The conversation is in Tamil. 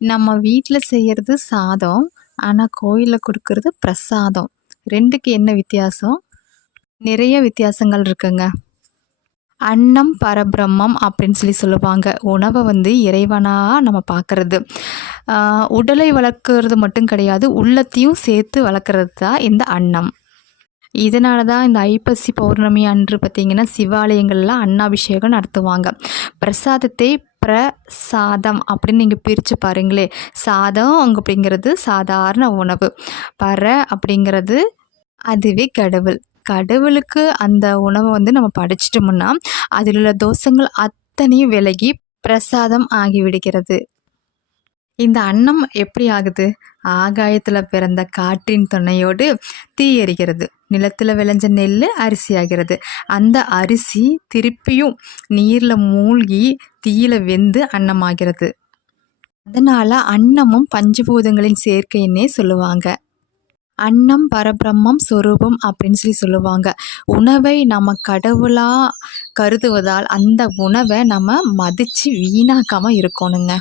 நம்ம வீட்டில் செய்கிறது சாதம் ஆனால் கோயிலில் கொடுக்கறது பிரசாதம். ரெண்டுக்கு என்ன வித்தியாசம்? நிறைய வித்தியாசங்கள் இருக்குங்க. அன்னம் பரபிரம்மம் அப்படின்னு சொல்லி சொல்லுவாங்க. உணவை வந்து இறைவனாக நம்ம பார்க்குறது உடலை வளர்க்குறது மட்டும் கிடையாது உள்ளத்தையும் சேர்த்து வளர்க்குறது தான் இந்த அன்னம். இதனால தான் இந்த ஐப்பசி பௌர்ணமி அன்று பார்த்திங்கன்னா சிவாலயங்கள்லாம் அன்னாபிஷேகம் நடத்துவாங்க. பிரசாதத்தை பிரசாதம் அப்படின்னு நீங்கள் பிரித்து பாருங்களே. சாதம் அங்கே அப்படிங்கிறது சாதாரண உணவு. பற அப்படிங்கிறது அதுவே கடவுள். கடவுளுக்கு அந்த உணவை வந்து நம்ம படைச்சிட்டோம்னா அதில் உள்ள தோஷங்கள் அத்தனையும் விலகி பிரசாதம் ஆகிவிடுகிறது இந்த அன்னம் எப்படி ஆகுது? ஆகாயத்தில் பிறந்த காற்றின் துணையோடு தீ எரிகிறது நிலத்தில் விளைஞ்ச நெல் அரிசி ஆகிறது அந்த அரிசி திருப்பியும் நீரில் மூழ்கி தீயில வெந்து அன்னமாகிறது. அதனால் அன்னமும் பஞ்சபூதங்களின் சேர்க்கைன்னே சொல்லுவாங்க. அன்னம் பரபிரம்மம் சொரூபம் அப்படின்னு சொல்லி சொல்லுவாங்க. உணவை நம்ம கடவுளாக கருதுவதால் அந்த உணவை நம்ம மதித்து வீணாக்காமல் இருக்கணுங்க.